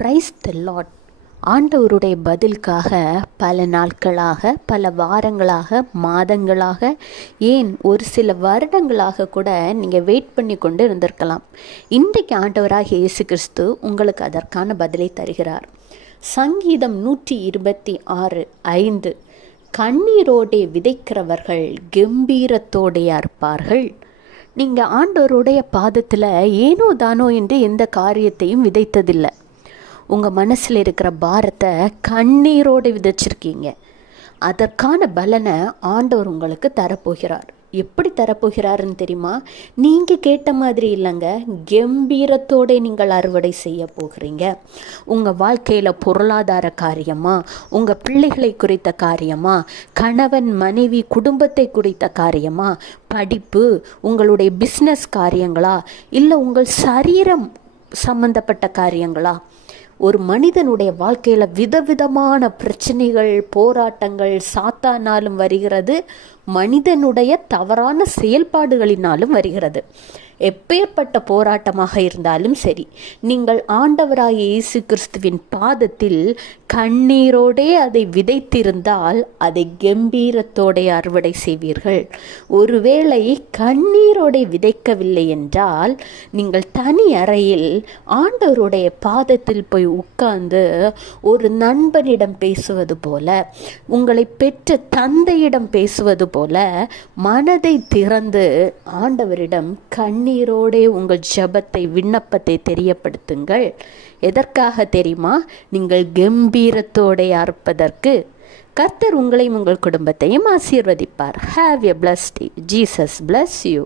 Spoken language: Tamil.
Praise the Lord. ஆண்டவருடைய பதிலுக்காக பல நாட்களாக, பல வாரங்களாக, மாதங்களாக, ஏன் ஒரு சில வருடங்களாக கூட நீங்கள் வெயிட் பண்ணி கொண்டு இருந்திருக்கலாம். இன்றைக்கு ஆண்டவராக இயேசு கிறிஸ்து உங்களுக்கு அதற்கான பதிலை தருகிறார். சங்கீதம் 126:5, கண்ணீரோடே விதைக்கிறவர்கள் கம்பீரத்தோடே அறுப்பார்கள். நீங்கள் ஆண்டவருடைய பாதத்தில் ஏனோ தானோ என்று எந்த காரியத்தையும் விதைத்ததில்லை. உங்கள் மனசில் இருக்கிற பாரத்தை கண்ணீரோடு விதைச்சிருக்கீங்க. அதற்கான பலனை ஆண்டவர் உங்களுக்கு தரப்போகிறார். எப்படி தரப்போகிறாருன்னு தெரியுமா? நீங்கள் கேட்ட மாதிரி இல்லைங்க, கம்பீரத்தோடு நீங்கள் அறுவடை செய்ய போகிறீங்க. உங்கள் வாழ்க்கையில் பொருளாதார காரியமா, உங்கள் பிள்ளைகளை குறித்த காரியமா, கணவன் மனைவி குடும்பத்தை குறித்த காரியமா, படிப்பு, உங்களுடைய பிஸ்னஸ் காரியங்களா, இல்லை உங்கள் சரீரம் சம்பந்தப்பட்ட காரியங்களா? ஒரு மனிதனுடைய வாழ்க்கையில் விதவிதமான பிரச்சனைகள், போராட்டங்கள் சாத்தானாலும் வருகிறது, மனிதனுடைய தவறான செயல்பாடுகளினாலும் வருகிறது. எப்பேற்பட்ட போராட்டமாக இருந்தாலும் சரி, நீங்கள் ஆண்டவராகிய இயேசு கிறிஸ்துவின் பாதத்தில் கண்ணீரோடே அதை விதைத்திருந்தால் அதை கம்பீரத்தோടെ அறுவடை செய்வீர்கள். ஒருவேளை கண்ணீரோடே விதைக்கவில்லை என்றால் நீங்கள் தனி அறையில் ஆண்டவருடைய பாதத்தில் போய் உட்கார்ந்து ஒரு நண்பனிடம் பேசுவது போல, உங்களை பெற்ற தந்தையிடம் பேசுவது போல மனதை திறந்து ஆண்டவரிடம் கண்ணீரோடே உங்கள் ஜெபத்தை, விண்ணப்பத்தை தெரியப்படுத்துங்கள். எதற்காக தெரியுமா? நீங்கள் கம்பீரத்தோടെ அறுப்பதற்கு. கர்த்தர் உங்களையும் உங்கள் குடும்பத்தையும் ஆசீர்வதிப்பார். Have a blessed day. Jesus bless you.